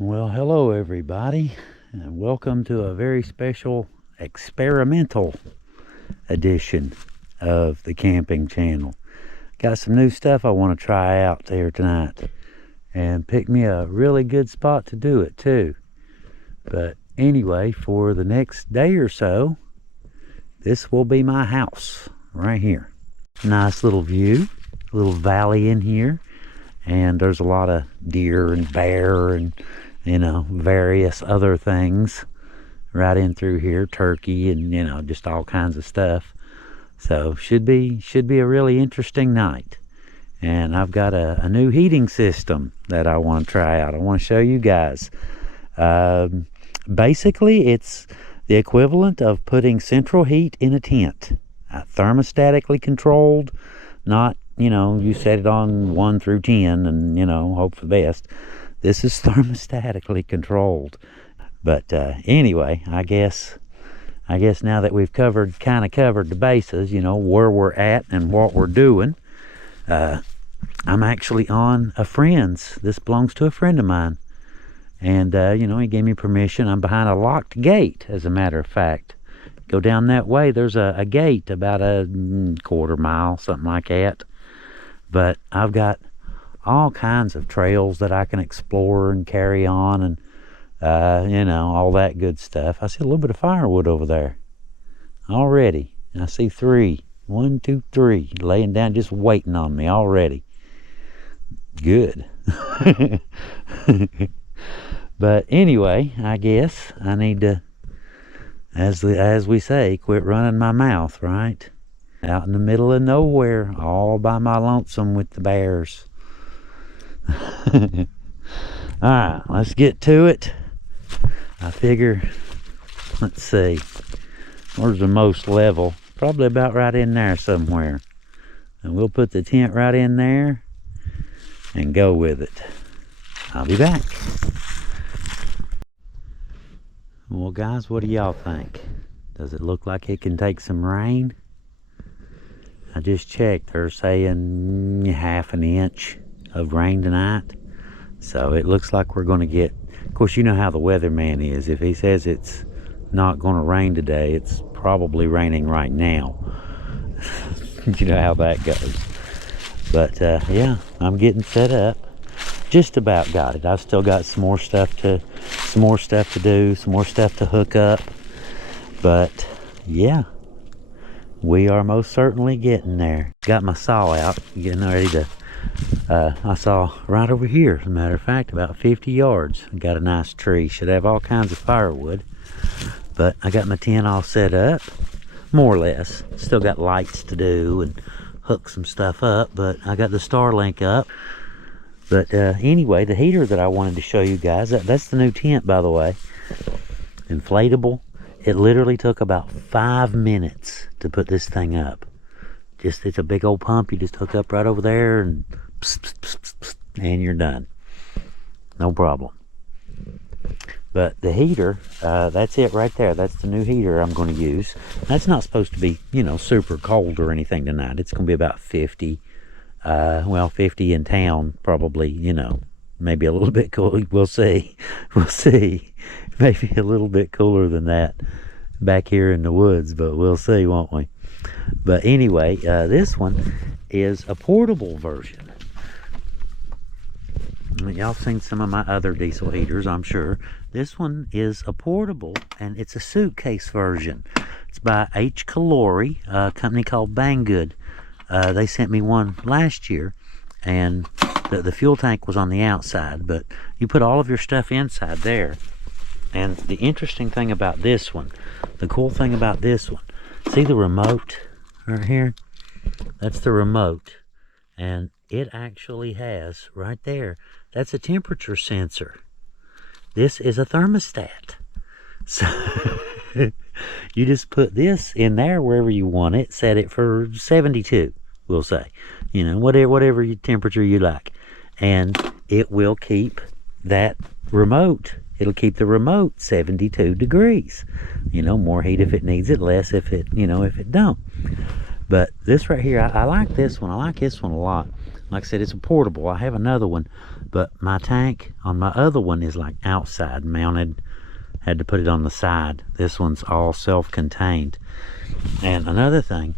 Well, hello everybody, and welcome to a very special experimental edition of the camping channel. Got some new stuff I want to try out there tonight, and pick me a really good spot to do it too. But anyway, for the next day or so, this will be my house right here. Nice little view, little valley in here, and there's a lot of deer and bear and various other things right in through here, turkey and just all kinds of stuff. So should be a really interesting night. And I've got a new heating system that I want to try out. I want to show you guys. Basically it's the equivalent of putting central heat in a tent, thermostatically controlled, not you set it on 1 through 10 and hope for the best. This is thermostatically controlled. But anyway, I guess now that we've covered the bases, where we're at and what we're doing, I'm actually on a friend's. This belongs to a friend of mine. And he gave me permission. I'm behind a locked gate, as a matter of fact. Go down that way, there's a gate about a quarter mile, something like that. But I've got all kinds of trails that I can explore and carry on, and all that good stuff. I see a little bit of firewood over there already. I see 3, 1, 2, 3 laying down, just waiting on me already. Good. But anyway, I guess I need to, as we say, quit running my mouth, right? Out in the middle of nowhere, all by my lonesome with the bears. Alright, let's get to it. I figure, let's see, where's the most level? Probably about right in there somewhere. And we'll put the tent right in there and go with it. I'll be back. Well guys, what do y'all think? Does it look like it can take some rain? I just checked, they're saying half an inch of rain tonight. So it looks like we're going to get, of course you know how the weatherman is. If he says it's not going to rain today, it's probably raining right now. You know how that goes. But yeah, I'm getting set up. Just about got it. I've still got some more stuff to do, some more stuff to hook up. But yeah, we are most certainly getting there. Got my saw out, getting ready to, I saw right over here, as a matter of fact, about 50 yards. Got a nice tree, should have all kinds of firewood. But I got my tent all set up, more or less. Still got lights to do and hook some stuff up, but I got the Starlink up. But anyway, the heater that I wanted to show you guys, that's the new tent, by the way. Inflatable. It literally took about 5 minutes to put this thing up. It's a big old pump. You just hook up right over there and pss, pss, pss, pss, pss, and you're done. No problem. But the heater, that's it right there. That's the new heater I'm going to use. That's not supposed to be, super cold or anything tonight. It's going to be about 50. 50 in town, probably, maybe a little bit cool. We'll see. Maybe a little bit cooler than that back here in the woods, but we'll see, won't we? But anyway, this one is a portable version. Y'all seen some of my other diesel heaters, I'm sure. This one is a portable, and it's a suitcase version. It's by Hcalory, a company called Banggood. They sent me one last year, and the fuel tank was on the outside, but you put all of your stuff inside there. And the interesting thing about this one, the cool thing about this one, see the remote right here? That's the remote, and it actually has right there, that's a temperature sensor. This is a thermostat. So you just put this in there wherever you want it, set it for 72, we'll say, whatever temperature you like, and it will keep that remote, it'll keep the remote 72 degrees. More heat if it needs it, less if it don't. But this right here, I like this one. I like this one a lot. Like I said, it's a portable. I have another one But my tank on my other one is like outside mounted. Had to put it on the side. This one's all self-contained. And another thing,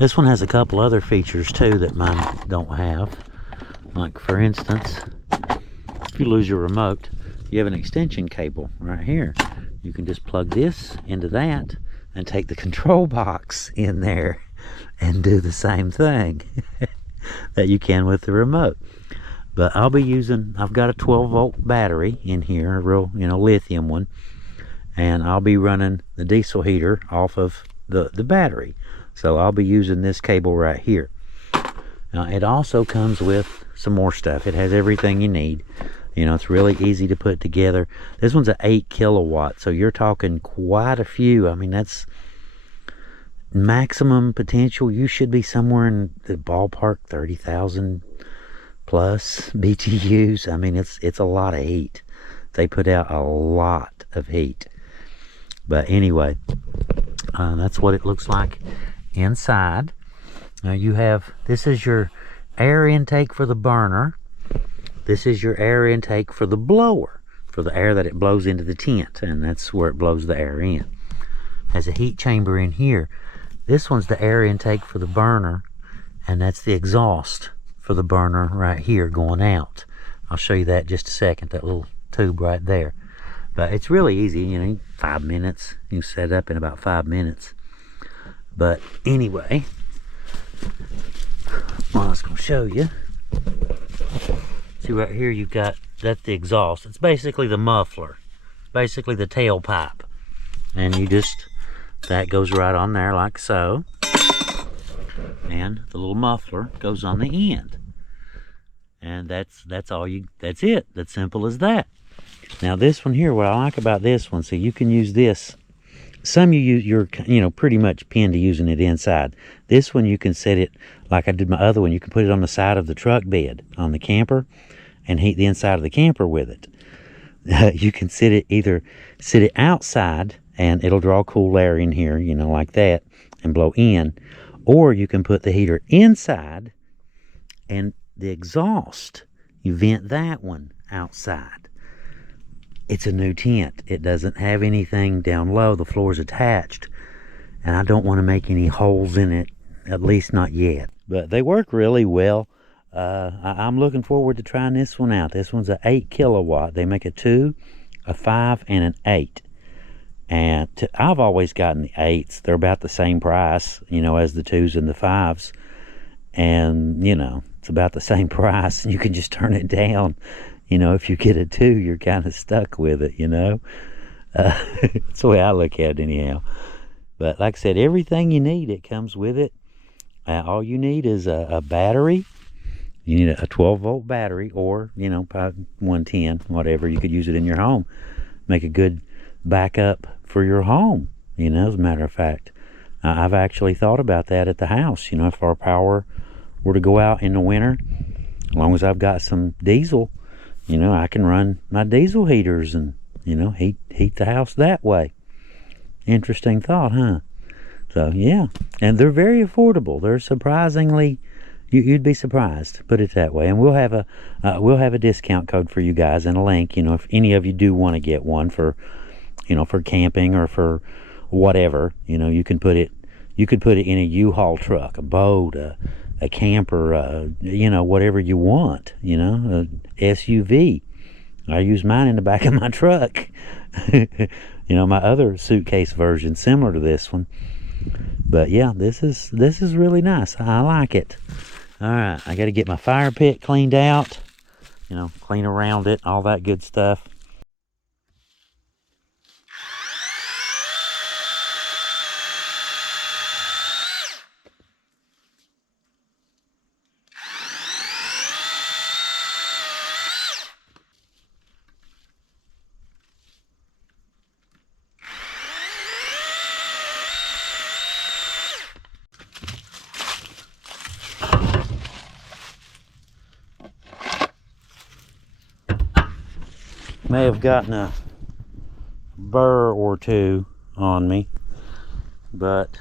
this one has a couple other features too that mine don't have. Like for instance, if you lose your remote, you have an extension cable right here. You can just plug this into that and take the control box in there and do the same thing that you can with the remote. But I'll be using, I've got a 12-volt battery in here, a real, lithium one. And I'll be running the diesel heater off of the battery. So I'll be using this cable right here. Now it also comes with some more stuff. It has everything you need. It's really easy to put together. This one's an 8 kilowatt, so you're talking quite a few. I mean, that's maximum potential. You should be somewhere in the ballpark 30,000 plus BTUs. I mean, it's a lot of heat. They put out a lot of heat. But anyway, that's what it looks like inside. Now you have, this is your air intake for the burner. This is your air intake for the blower, for the air that it blows into the tent, and that's where it blows the air in. Has a heat chamber in here. This one's the air intake for the burner, and that's the exhaust for the burner right here going out. I'll show you that in just a second, that little tube right there. But it's really easy, 5 minutes. You set it up in about 5 minutes. But anyway, well, I was going to show you. See right here, you've got, that's the exhaust. It's basically the muffler, basically the tailpipe. And you just, that goes right on there like so. And the little muffler goes on the end. And that's all you, that's it. That's simple as that. Now this one here, what I like about this one, so you can use this. Some you're pretty much pinned to using it inside. This one you can set it like I did my other one. You can put it on the side of the truck bed on the camper and heat the inside of the camper with it. You can sit it outside and it'll draw cool air in here, like that, and blow in. Or you can put the heater inside and the exhaust, you vent that one outside. It's a new tent. It doesn't have anything down low. The floor's attached. And I don't want to make any holes in it, at least not yet. But they work really well. I'm looking forward to trying this one out. This one's an 8 kilowatt. They make a 2, a 5, and an 8. And I've always gotten the 8s. They're about the same price, as the 2s and the 5s. And, it's about the same price. And you can just turn it down. If you get a 2, you're kind of stuck with it, That's the way I look at it anyhow. But like I said, everything you need, it comes with it. All you need is a battery. You need a 12-volt battery or, probably 110, whatever. You could use it in your home. Make a good backup for your home, as a matter of fact. I've actually thought about that at the house. If our power were to go out in the winter, as long as I've got some diesel, I can run my diesel heaters and, heat the house that way. Interesting thought, huh? So, yeah. And they're very affordable. They're surprisingly, you'd be surprised, put it that way. And we'll have a discount code for you guys and a link, if any of you do want to get one for, for camping or for whatever, you could put it in a U-Haul truck, a boat, a camper, whatever you want, a SUV. I use mine in the back of my truck. My other suitcase version, similar to this one. But yeah, this is really nice. I like it. All right, I got to get my fire pit cleaned out, clean around it, all that good stuff. May have gotten a burr or two on me, but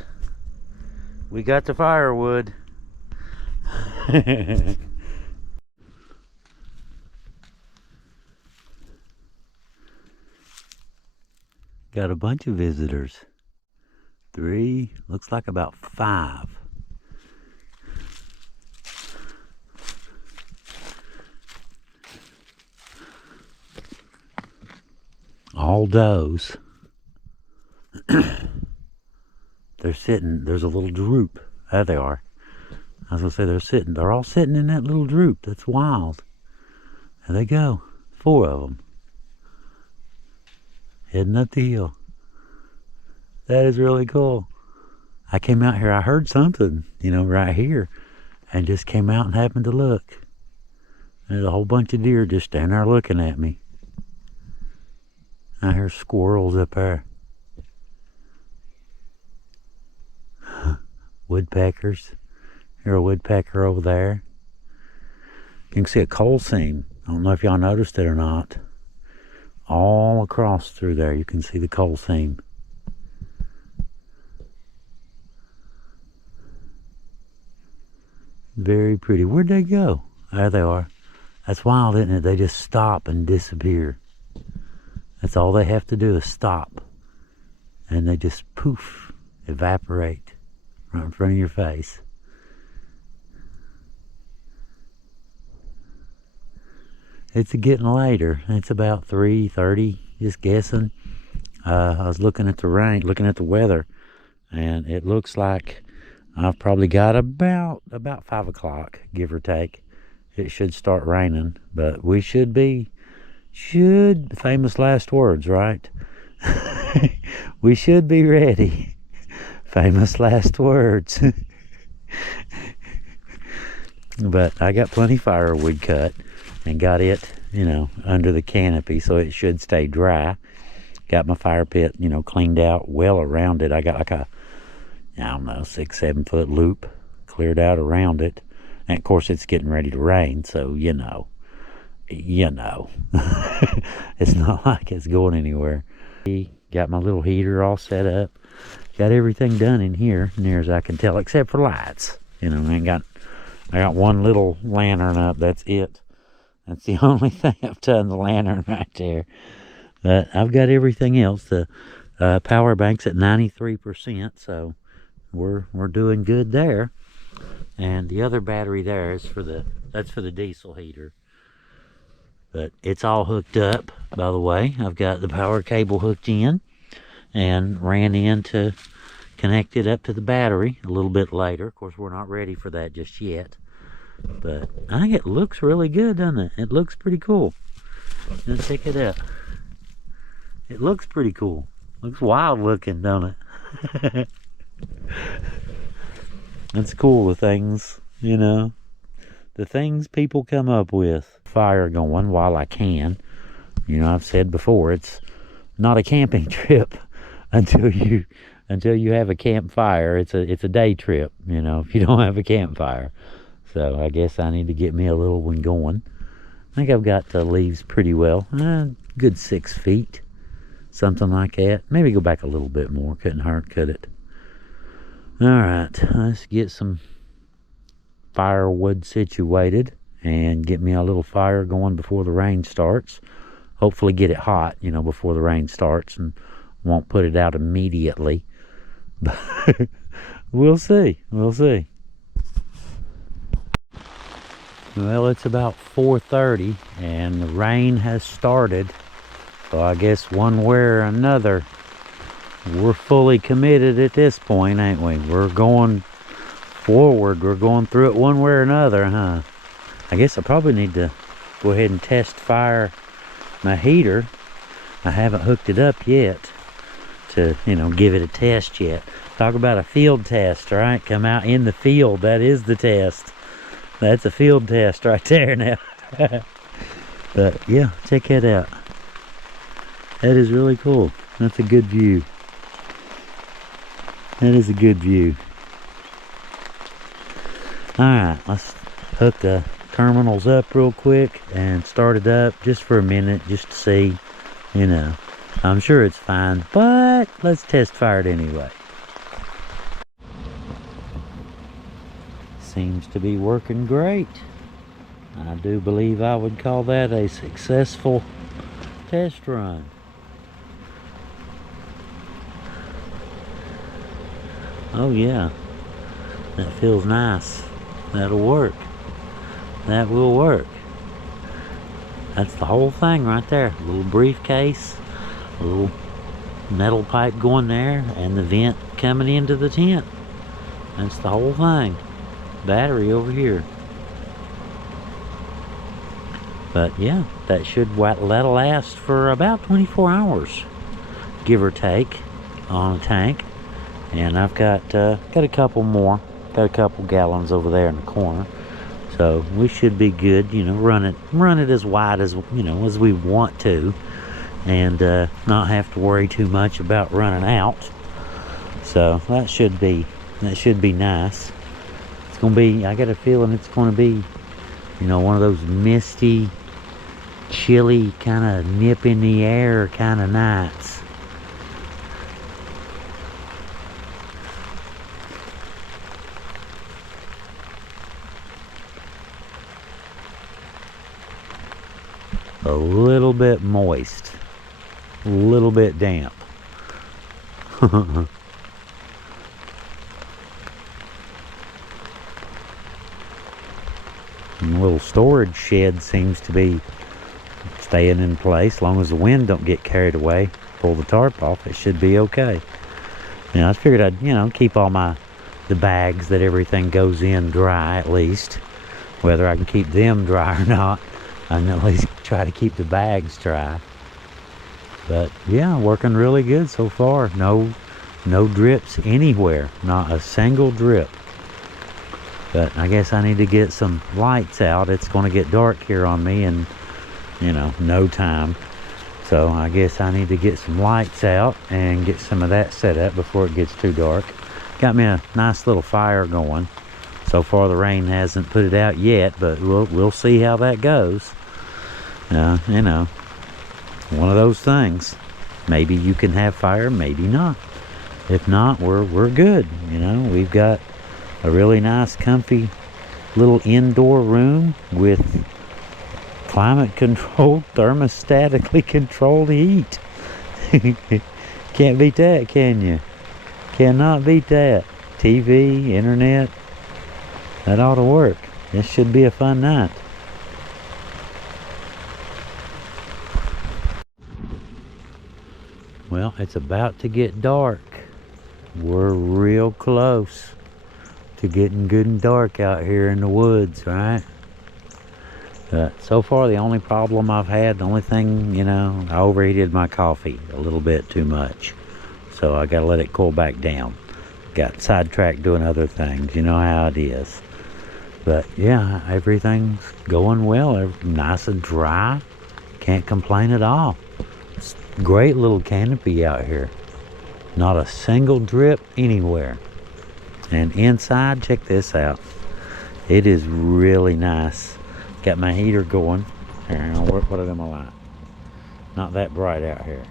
we got the firewood. got a bunch of visitors. 3, looks like about 5. All does. They're sitting, there's a little droop. There they are. I was gonna say they're all sitting in that little droop. That's wild. There they go. 4 of them. Heading up the hill. That is really cool. I came out here, I heard something, right here, and just came out and happened to look. There's a whole bunch of deer just standing there looking at me. I hear squirrels up there. Woodpeckers. Here's a woodpecker over there. You can see a coal seam. I don't know if y'all noticed it or not. All across through there, you can see the coal seam. Very pretty. Where'd they go? There they are. That's wild, isn't it? They just stop and disappear. That's all they have to do is stop. And they just poof, evaporate right in front of your face. It's getting later. It's about 3:30, just guessing. I was looking at the rain, looking at the weather, and it looks like I've probably got about 5 o'clock, give or take. It should start raining, but we famous last words, right? We should be ready. Famous last words. But I got plenty firewood cut and got it, under the canopy, so it should stay dry. Got my fire pit, cleaned out well around it. I got like a, 6-7 foot loop cleared out around it. And of course it's getting ready to rain, so it's not like it's going anywhere. Got my little heater all set up. Got everything done in here, near as I can tell, except for lights. I got one little lantern up, that's it. That's the only thing I've done, the lantern right there. But I've got everything else. The power bank's at 93%, so we're doing good there. And the other battery there is that's for the diesel heater. But it's all hooked up, by the way. I've got the power cable hooked in and ran in to connect it up to the battery a little bit later. Of course, we're not ready for that just yet. But I think it looks really good, doesn't it? It looks pretty cool. Let's check it out. It looks pretty cool. Looks wild looking, don't it? It's cool, the things, the things people come up with. Fire going while I can. I've said before, it's not a camping trip until you have a campfire. It's a day trip, if you don't have a campfire. So I guess I need to get me a little one going. I think I've got the leaves pretty well. Good 6 feet, something like that. Maybe go back a little bit more. Couldn't hurt, could it? All right, let's get some firewood situated and get me a little fire going before the rain starts. Hopefully get it hot, before the rain starts, and won't put it out immediately. But we'll see. Well, it's about 4:30 and the rain has started. So I guess one way or another, we're fully committed at this point, ain't we? We're going forward. We're going through it one way or another, huh? I guess I probably need to go ahead and test fire my heater. I haven't hooked it up yet to, give it a test yet. Talk about a field test, right? Come out in the field. That is the test. That's a field test right there now. But yeah, check that out. That is really cool. That's a good view. That is a good view. Alright, let's hook the terminals up real quick and start it up just for a minute, just to see, I'm sure it's fine, but let's test fire it anyway. Seems to be working great. I do believe I would call that a successful test run. Oh yeah, that feels nice. That'll work. That will work. That's the whole thing right there. A little briefcase, a little metal pipe going there, and the vent coming into the tent. That's the whole thing. Battery over here. But yeah, that'll last for about 24 hours, give or take, on a tank. And I've got a couple more. Got a couple gallons over there in the corner. So we should be good, you know, run it as wide as, you know, as we want to, and not have to worry too much about running out. So that should be nice. It's gonna be, I got a feeling it's gonna be, you know, one of those misty, chilly, kind of nip in the air kind of nights. A little bit moist, a little bit damp. The little storage shed seems to be staying in place. As long as the wind don't get carried away, pull the tarp off, it should be okay. You know, I figured I'd, you know, keep all the bags that everything goes in dry at least. Whether I can keep them dry or not, I can at least try to keep the bags dry. But yeah, working really good so far. No drips anywhere, not a single drip. But I guess I need to get some lights out. It's going to get dark here on me in, you know, no time. So I guess I need to get some lights out and get some of that set up before it gets too dark. Got me a nice little fire going. So far the rain hasn't put it out yet, but we'll see how that goes. You know, one of those things. Maybe you can have fire, maybe not. If not, we're good. You know, we've got a really nice, comfy little indoor room with climate controlled, thermostatically controlled heat. Can't beat that, can you? Cannot beat that. TV, internet, that ought to work. This should be a fun night. Well, it's about to get dark. We're real close to getting good and dark out here in the woods, right? So far, the only problem I've had, the only thing, you know, I overheated my coffee a little bit too much. So I got to let it cool back down. Got sidetracked doing other things. You know how it is. But yeah, everything's going well. Nice and dry. Can't complain at all. It's a great little canopy out here. Not a single drip anywhere. And inside, check this out. It is really nice. Got my heater going. Here, what am I like? Not that bright out here.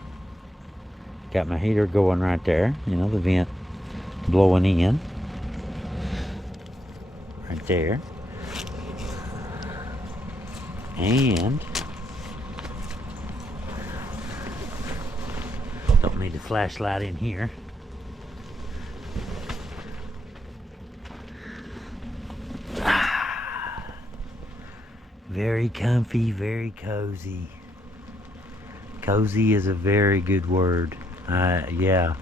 Got my heater going right there. You know, the vent blowing in. Right there. And don't need the flashlight in here. Very comfy, very cozy. Cozy is a very good word. Yeah.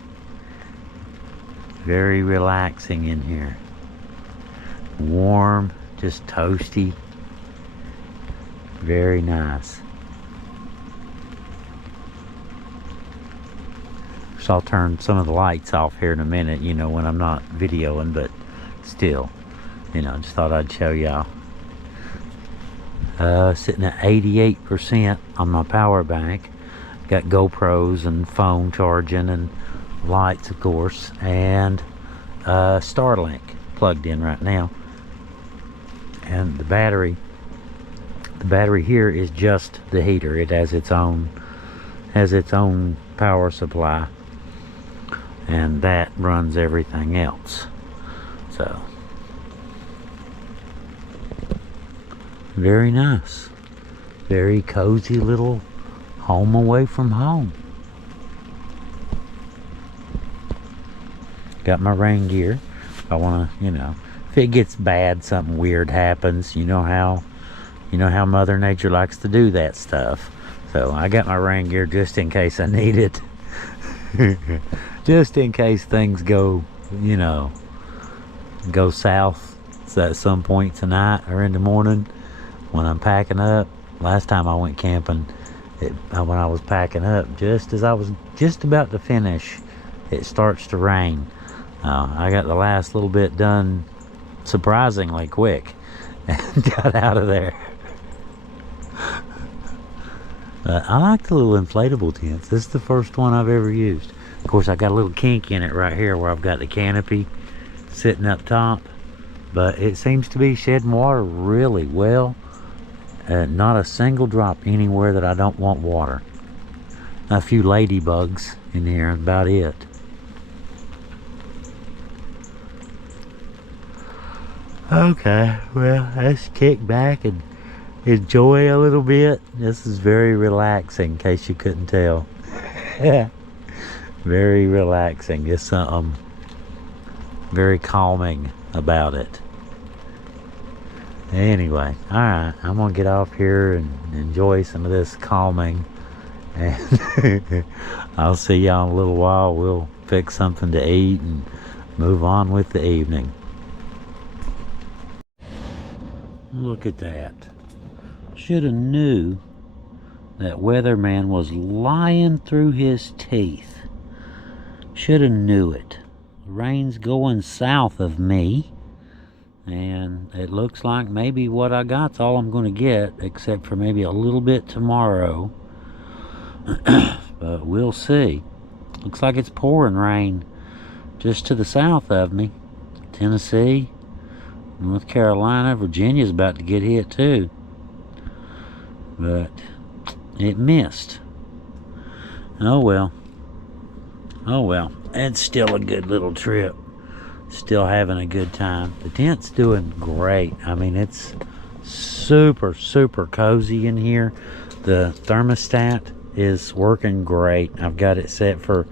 Very relaxing in here. Warm, just toasty. Very nice. So I'll turn some of the lights off here in a minute, you know, when I'm not videoing, but still, you know, just thought I'd show y'all. Sitting at 88% on my power bank. Got GoPros and phone charging and lights, of course, and Starlink plugged in right now. And the battery here is just the heater. It has its own power supply, and that runs everything else. So very nice, very cozy little home away from home. Got my rain gear. I want to, if it gets bad, something weird happens. You know how Mother Nature likes to do that stuff. So I got my rain gear just in case I need it. Just in case things go, go south at some point tonight or in the morning when I'm packing up. Last time I went camping, when I was packing up, just as I was just about to finish, it starts to rain. I got the last little bit done surprisingly quick and got out of there. I like the little inflatable tents. This is the first one I've ever used. Of course, I got a little kink in it right here where I've got the canopy sitting up top, but it seems to be shedding water really well. Not a single drop anywhere that I don't want water. A few ladybugs in here, about it. Okay, well, let's kick back and enjoy a little bit. This is very relaxing, in case you couldn't tell. Very relaxing. There's something very calming about it. Anyway, alright, I'm gonna get off here and enjoy some of this calming, and I'll see y'all in a little while. We'll fix something to eat and move on with the evening. Look at that. Should have knew that weatherman was lying through his teeth. Should have knew it. The rain's going south of me, and it looks like maybe what I got's all I'm going to get, except for maybe a little bit tomorrow. But we'll see. Looks like it's pouring rain just to the south of me. Tennessee, North Carolina, Virginia's about to get hit too. But it missed. Oh well. Oh well. It's still a good little trip. Still having a good time. The tent's doing great. I mean, it's super, super cozy in here. The thermostat is working great. I've got it set for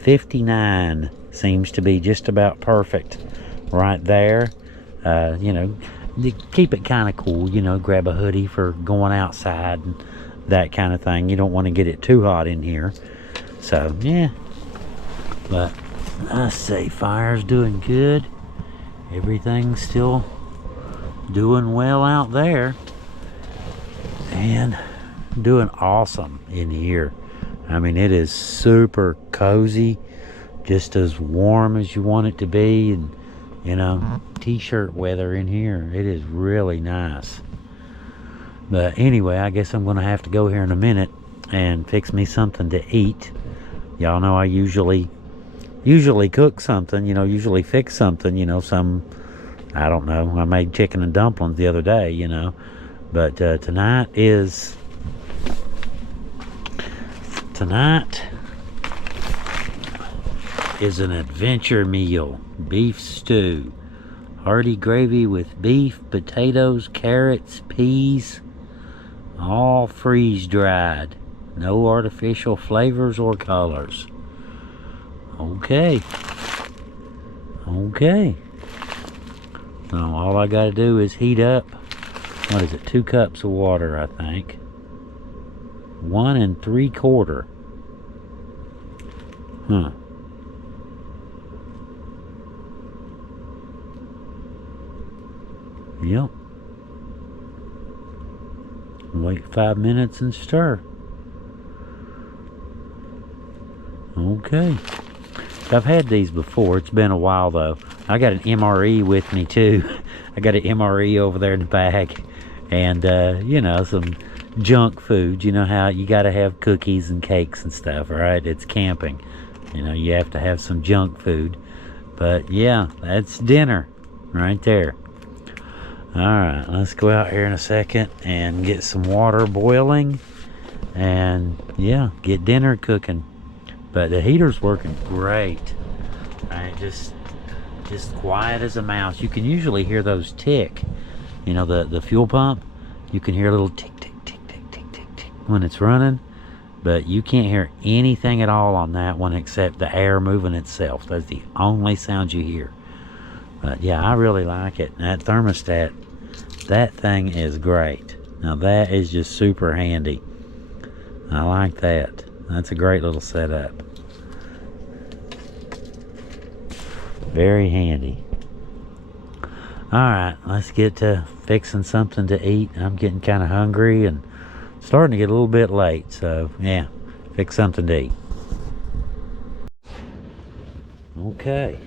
59. Seems to be just about perfect right there. Keep it kind of cool, grab a hoodie for going outside and that kind of thing. You don't want to get it too hot in here. So, yeah. But I say fire's doing good. Everything's still doing well out there. And doing awesome in here. I mean, it is super cozy. Just as warm as you want it to be. And t-shirt weather in here. It is really nice. But anyway, I guess I'm going to have to go here in a minute and fix me something to eat. Y'all know I usually cook something, usually fix something, I don't know. I made chicken and dumplings the other day, But tonight is an adventure meal. Beef stew. Hearty gravy with beef, potatoes, carrots, peas. All freeze-dried. No artificial flavors or colors. Okay. So all I gotta do is heat up, 2 cups of water, I think. 1 3/4. Yep. Wait 5 minutes and stir. Okay. I've had these before. It's been a while though. I got an MRE with me too. I got an MRE over there in the bag. And some junk food. You know how you gotta have cookies and cakes and stuff, right? It's camping. You have to have some junk food. But yeah, that's dinner right there. Alright, let's go out here in a second and get some water boiling and yeah, get dinner cooking. But the heater's working great. Right, just quiet as a mouse. You can usually hear those tick. The fuel pump, you can hear a little tick tick tick tick tick tick tick when it's running. but you can't hear anything at all on that one except the air moving itself. That's the only sound you hear. But yeah, I really like it. That thermostat, that thing is great. Now that is just super handy. I like that. That's a great little setup. Very handy. Alright, let's get to fixing something to eat. I'm getting kind of hungry and starting to get a little bit late. So yeah, fix something to eat. Okay,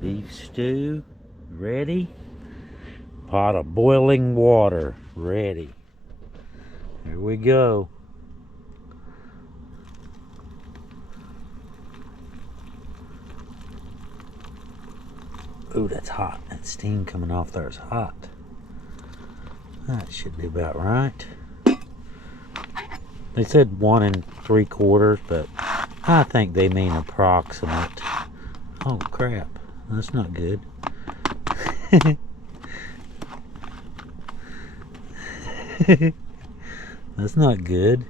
beef stew ready. Pot of boiling water ready. Here we go. Ooh, that's hot. That steam coming off there is hot. That should be about right. They said 1 3/4, but I think they mean approximate. Oh crap, that's not good. That's not good.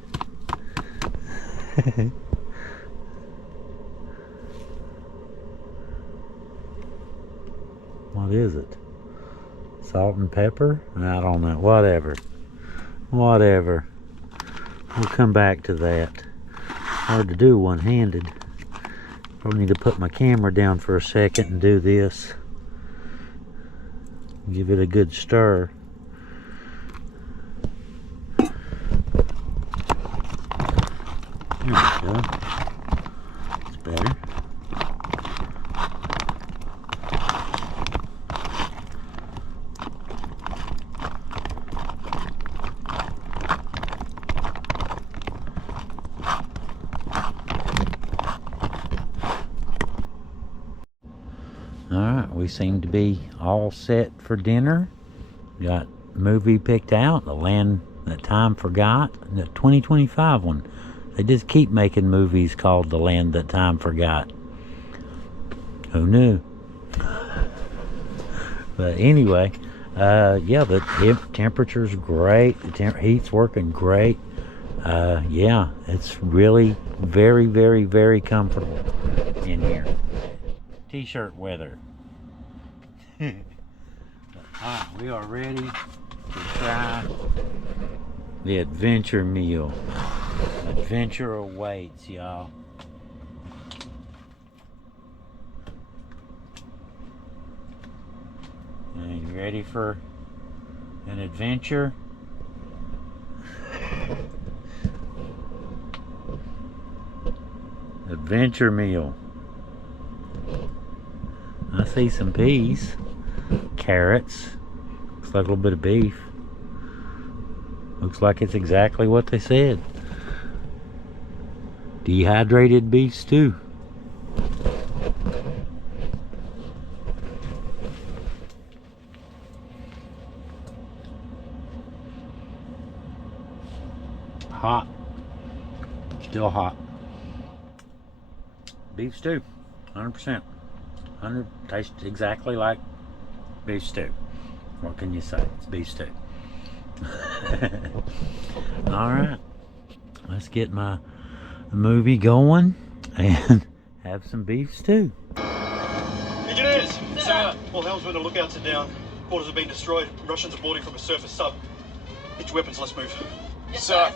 What is it? Salt and pepper? I don't know. Whatever. Whatever. We'll come back to that. Hard to do one-handed. Probably need to put my camera down for a second and do this. Give it a good stir. There we go. It's better. Alright, we seem to be all set for dinner. Got movie picked out, The Land That Time Forgot, the 2025 one. They just keep making movies called The Land That Time Forgot. Who knew? But anyway, yeah, the temperature's great. The heat's working great. Yeah, it's really very, very, very comfortable in here. T-shirt weather. Alright, we are ready to try the adventure meal. Adventure awaits, y'all. Are you ready for an adventure? Adventure meal. I see some peas, carrots, looks like a little bit of beef. Looks like it's exactly what they said. Dehydrated beef stew. Hot. Still hot. Beef stew, 100%. Tastes exactly like beef stew. What can you say? It's beef stew. Alright, let's get my movie going and have some beef stew. Engineers! Sir! All helmsmen and lookouts are down. Quarters have been destroyed. Russians are boarding from a surface sub. Get your weapons, let's move. Yes, sir.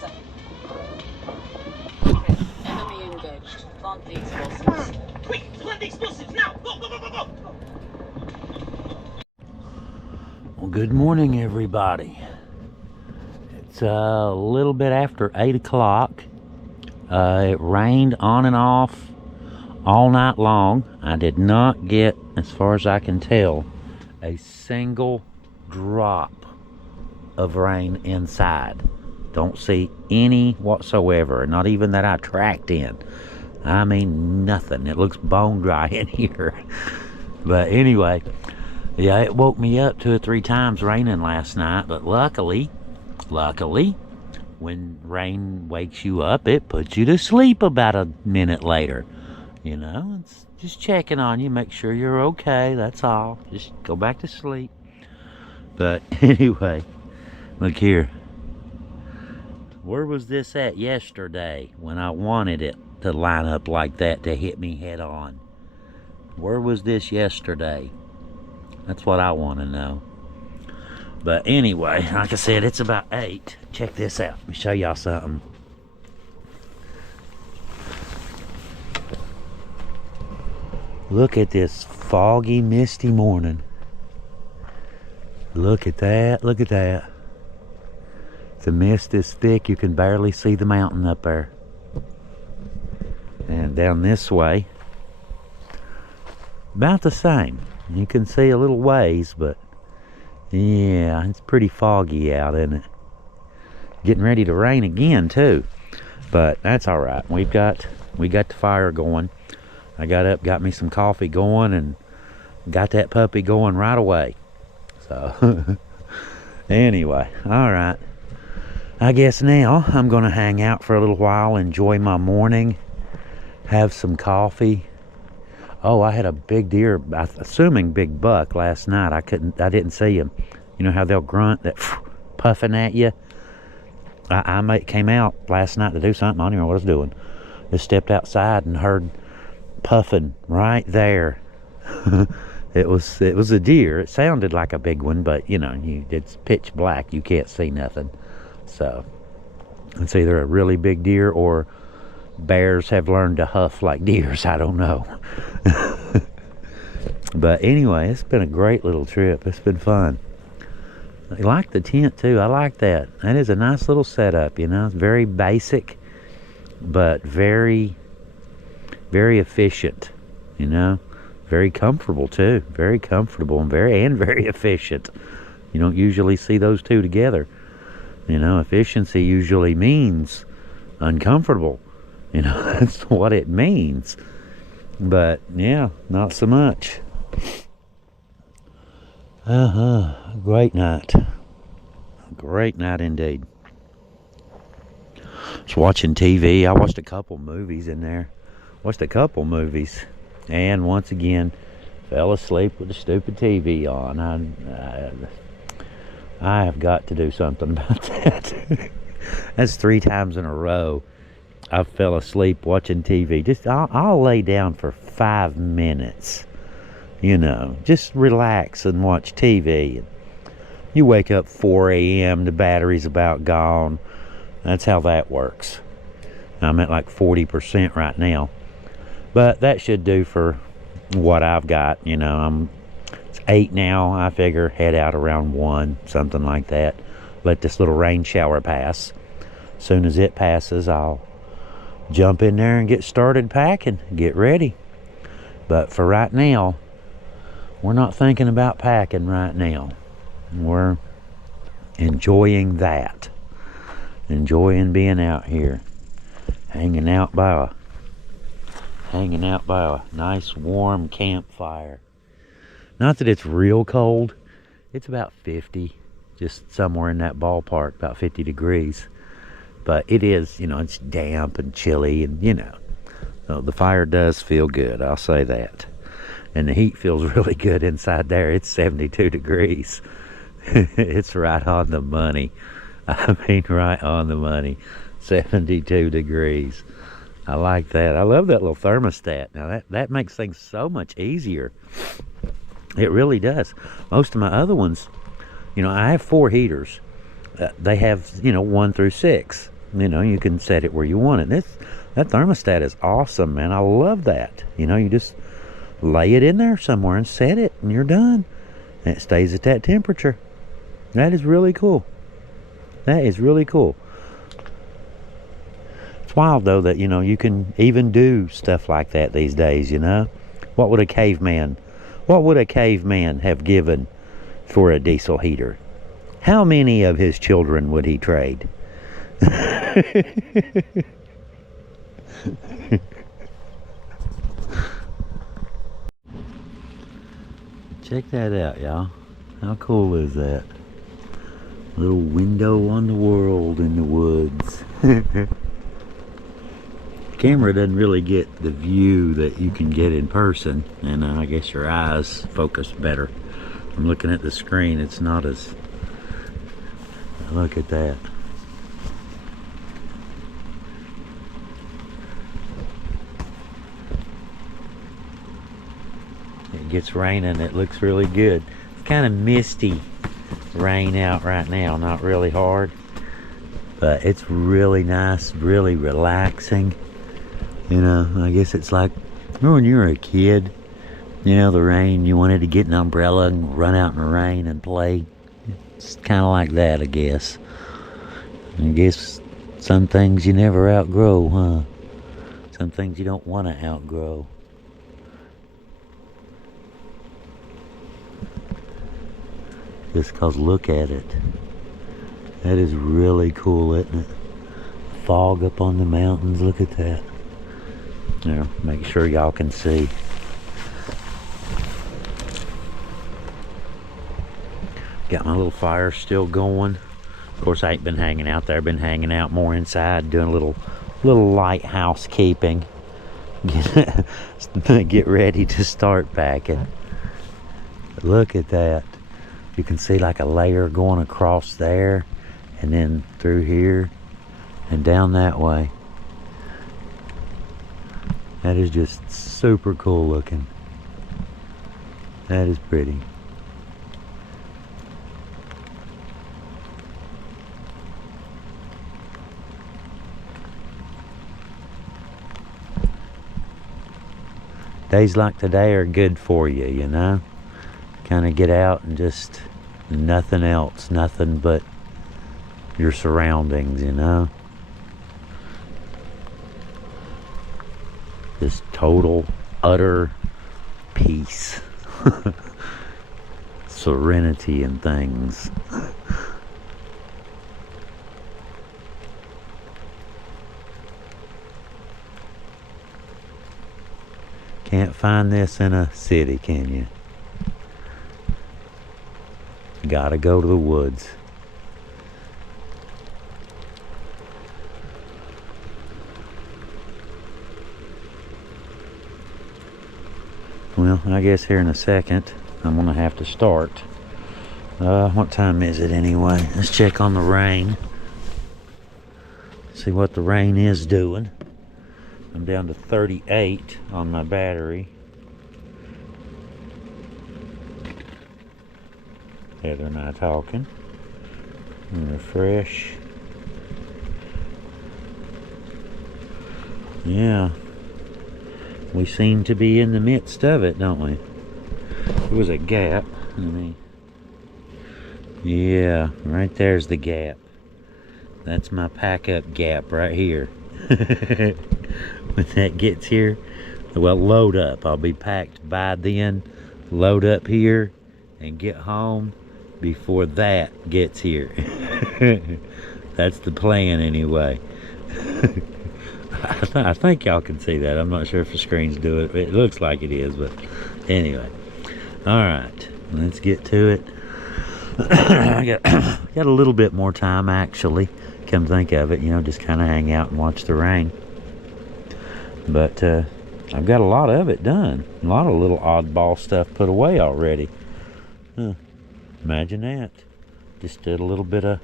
Enemy engaged. Plant the explosives. Quick! Plant the explosives now! Go, go, go, go, go! Well, good morning, everybody. It's a little bit after 8 o'clock. It rained on and off all night long. I did not get, as far as I can tell, a single drop of rain inside. Don't see any whatsoever, not even that I tracked in. I mean, nothing. It looks bone dry in here. But anyway, yeah, it woke me up 2 or 3 times raining last night, but luckily, when rain wakes you up, it puts you to sleep about a minute later. You know, it's just checking on you, make sure you're okay, that's all. Just go back to sleep. But anyway, look here. Where was this at yesterday when I wanted it to line up like that to hit me head on? Where was this yesterday? That's what I want to know. But anyway, like I said, it's about 8. Check this out. Let me show y'all something. Look at this foggy, misty morning. Look at that. Look at that. The mist is thick. You can barely see the mountain up there. And down this way, about the same. You can see a little ways, but yeah, it's pretty foggy out, isn't it? Getting ready to rain again too, but that's all right. We got the fire going. I got up, got me some coffee going, and got that puppy going right away. So anyway, all right. I guess now I'm gonna hang out for a little while, enjoy my morning, have some coffee. Oh, I had a big deer, assuming big buck last night. I didn't see him. You know how they'll grunt, that puffing at you? I came out last night to do something. I don't even know what I was doing. Just stepped outside and heard puffing right there. It was a deer. It sounded like a big one, but you know, it's pitch black. You can't see nothing. So it's either a really big deer or bears have learned to huff like deers. I don't know. But anyway, it's been a great little trip. It's been fun. I like the tent too. I like that. That is a nice little setup, you know. It's very basic, but very, very efficient, you know. Very comfortable too. Very comfortable and very efficient. You don't usually see those two together. You know, efficiency usually means uncomfortable. You know, that's what it means. But yeah, not so much. Great night. Great night indeed. Was watching TV. I watched a couple movies in there. And once again, fell asleep with the stupid TV on. I have got to do something about that. That's 3 times in a row I fell asleep watching TV. Just I'll lay down for 5 minutes. You know, just relax and watch TV. You wake up 4 a.m., the battery's about gone. That's how that works. I'm at like 40% right now. But that should do for what I've got. You know, it's 8 now. I figure head out around 1, something like that. Let this little rain shower pass. As soon as it passes, I'll jump in there and get started packing, get ready. But for right now, we're not thinking about packing right now. We're enjoying that. Enjoying being out here. Hanging out by a nice warm campfire. Not that it's real cold. It's about 50. Just somewhere in that ballpark, about 50 degrees. But it is, you know, it's damp and chilly and, you know. So the fire does feel good, I'll say that. And the heat feels really good inside there. It's 72 degrees. It's right on the money. I mean, right on the money. 72 degrees. I like that. I love that little thermostat. Now that makes things so much easier. It really does. Most of my other ones, you know, I have 4 heaters. They have, you know, 1 through 6. You know, you can set it where you want it. That thermostat is awesome, man. I love that. You know, you just lay it in there somewhere and set it, and you're done. And it stays at that temperature. That is really cool. That is really cool. It's wild, though, that, you know, you can even do stuff like that these days, you know. What would a caveman have given for a diesel heater? How many of his children would he trade? Check that out, y'all. How cool is that? Little window on the world in the woods. The camera doesn't really get the view that you can get in person, and I guess your eyes focus better. I'm looking at the screen, it's not as... Look at that. gets raining, it looks really good. It's kind of misty rain out right now, not really hard, but it's really nice, really relaxing. You know, I guess it's like, remember when you were a kid, you know, the rain, you wanted to get an umbrella and run out in the rain and play. It's kind of like that, I guess. I guess some things you never outgrow, huh? Some things you don't want to outgrow. Just cause look at it. That is really cool, isn't it? Fog up on the mountains, look at that. There, make sure y'all can see. Got my little fire still going. Of course, I ain't been hanging out there. I've been hanging out more inside, doing a little light housekeeping. Get ready to start packing. Look at that. You can see like a layer going across there, and then through here, and down that way. That is just super cool looking. That is pretty. Days like today are good for you, you know? Kind of get out and just nothing else, nothing but your surroundings, you know? Just total, utter peace. Serenity and things. Can't find this in a city, can you? Gotta go to the woods. Well, I guess here in a second I'm gonna have to start. What time is it anyway? Let's check on the rain. See what the rain is doing. I'm down to 38 on my battery. Heather and I talking. Refresh. Yeah. We seem to be in the midst of it, don't we? There was a gap. Yeah, right there's the gap. That's my pack up gap right here. When that gets here, well, load up. I'll be packed by then. Load up here and get home before that gets here. That's the plan anyway. I think y'all can see that. I'm not sure if the screen's doing it. It looks like it is, but anyway. Alright, let's get to it. I got a little bit more time, actually. Come think of it, you know, just kind of hang out and watch the rain. But I've got a lot of it done. A lot of little oddball stuff put away already. Imagine that. Just did a little bit of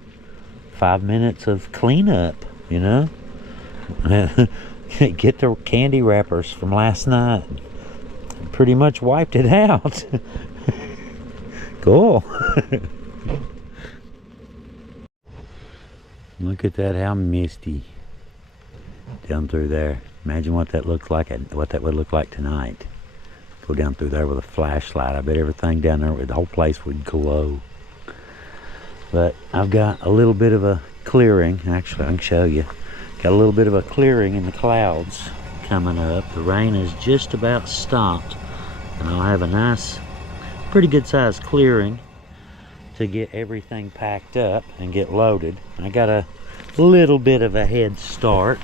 5 minutes of cleanup, you know. Get the candy wrappers from last night. Pretty much wiped it out. Cool. Look at that, how misty down through there. Imagine what that looks like, what that would look like tonight. Go down through there with a flashlight. I bet everything down there, the whole place would glow. But I've got a little bit of a clearing. Actually, I can show you. Got a little bit of a clearing in the clouds coming up. The rain is just about stopped. And I'll have a nice, pretty good sized clearing to get everything packed up and get loaded. I got a little bit of a head start.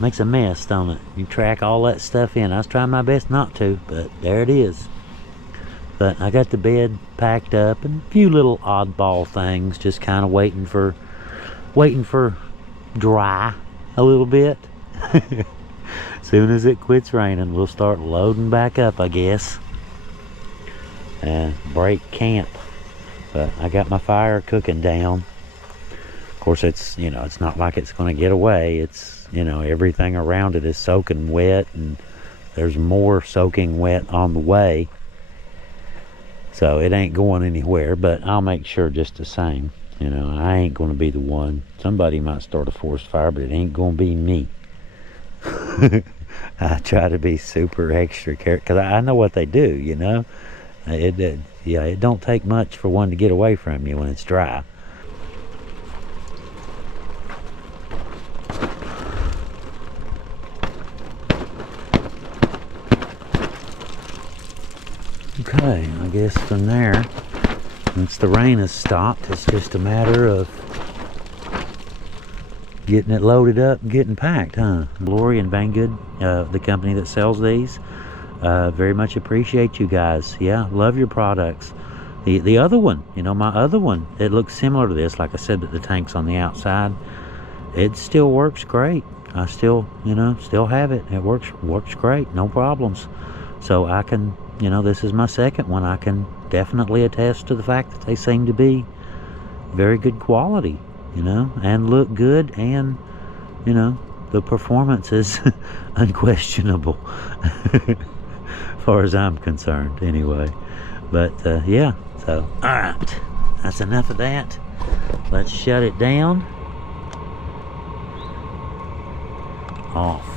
Makes a mess, don't it? You track all that stuff in. I was trying my best not to, but there it is. But I got the bed packed up and a few little oddball things, just kind of waiting for dry a little bit. Soon as it quits raining, we'll start loading back up, I guess, and break camp. But I got my fire cooking down. Of course, it's, you know, it's not like it's going to get away. It's, you know, everything around it is soaking wet and there's more soaking wet on the way. So it ain't going anywhere, but I'll make sure just the same. You know, I ain't going to be the one. Somebody might start a forest fire, but it ain't going to be me. I try to be super extra careful because I know what they do, you know. Yeah, it don't take much for one to get away from you when it's dry. Okay, I guess from there, once the rain has stopped, it's just a matter of getting it loaded up and getting packed, huh? Hcalory and Banggood, the company that sells these, very much appreciate you guys. Yeah, love your products. The other one, you know, my other one, it looks similar to this. Like I said, that the tank's on the outside. It still works great. I still, you know, still have it. It works great, no problems. So I can, you know, this is my second one. I can definitely attest to the fact that they seem to be very good quality, you know, and look good, and, you know, the performance is unquestionable as far as I'm concerned anyway. But yeah, so all right, that's enough of that. Let's shut it down. Off.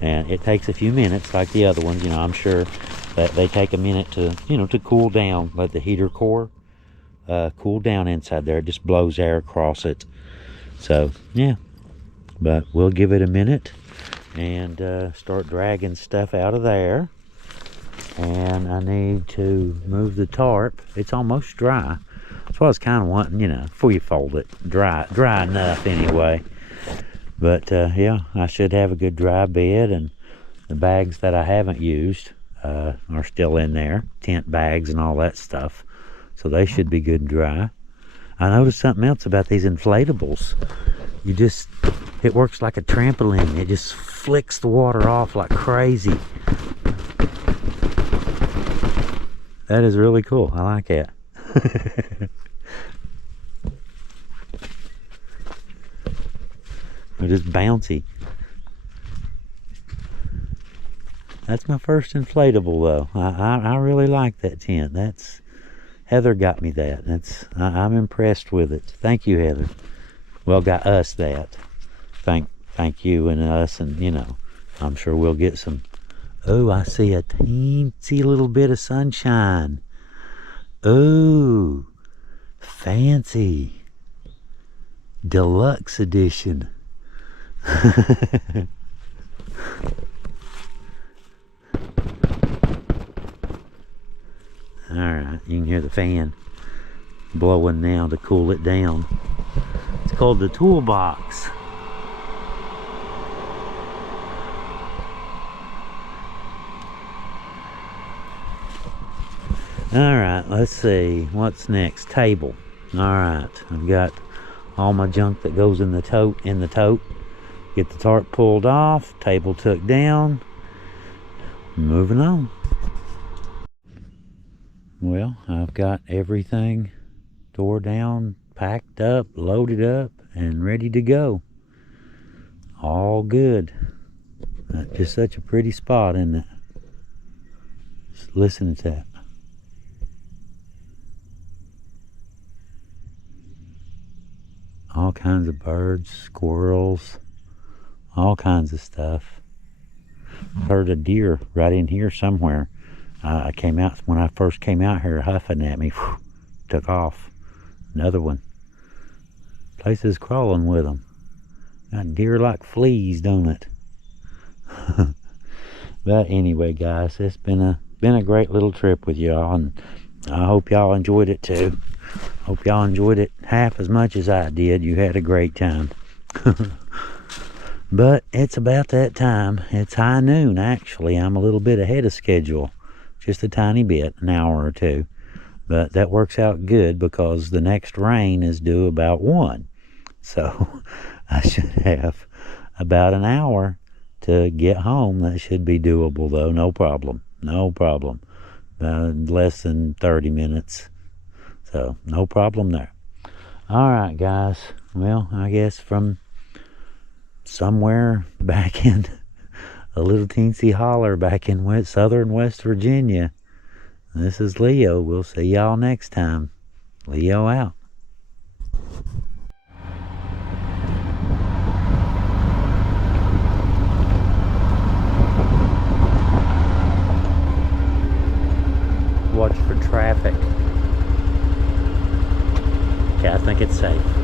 And it takes a few minutes like the other ones, you know. I'm sure that they take a minute to, you know, to cool down. Let the heater core cool down inside there. It just blows air across it. So yeah, but we'll give it a minute and start dragging stuff out of there. And I need to move the tarp. It's almost dry. That's what I was kind of wanting, you know, before you fold it, dry enough anyway. But yeah, I should have a good dry bed, and the bags that I haven't used are still in there, tent bags and all that stuff. So they should be good and dry. I noticed something else about these inflatables. It works like a trampoline. It just flicks the water off like crazy. That is really cool. I like it. They're just bouncy. That's my first inflatable though. I really like that tent. Heather got me that. I'm impressed with it. Thank you, Heather. Well, got us that. Thank you and us, and you know, I'm sure we'll get some. Oh, I see a teensy little bit of sunshine. Oh, fancy. Deluxe edition. Alright, you can hear the fan blowing now to cool it down. It's called the toolbox. Alright, let's see. What's next? Table. Alright, I've got all my junk that goes in the tote. Get the tarp pulled off, table took down. Moving on. Well, I've got everything tore down, packed up, loaded up, and ready to go. All good. Just such a pretty spot, isn't it? Just listen to that. All kinds of birds, squirrels, all kinds of stuff. Heard a deer right in here somewhere. I came out, when I first came out here, huffing at me. Whew, took off. Another one. Place is crawling with them. Got deer like fleas, don't it? But anyway, guys, it's been a great little trip with y'all, and I hope y'all enjoyed it too. Hope y'all enjoyed it half as much as I did. You had a great time. But it's about that time. It's high noon, actually. I'm a little bit ahead of schedule. Just a tiny bit, an hour or two. But that works out good because the next rain is due about 1. So I should have about an hour to get home. That should be doable though. No problem. No problem. Less than 30 minutes. So no problem there. Alright guys, well I guess from somewhere back in a little teensy holler back in southern West Virginia, this is Leo. We'll see y'all next time. Leo out. Watch for traffic. Okay, I think it's safe.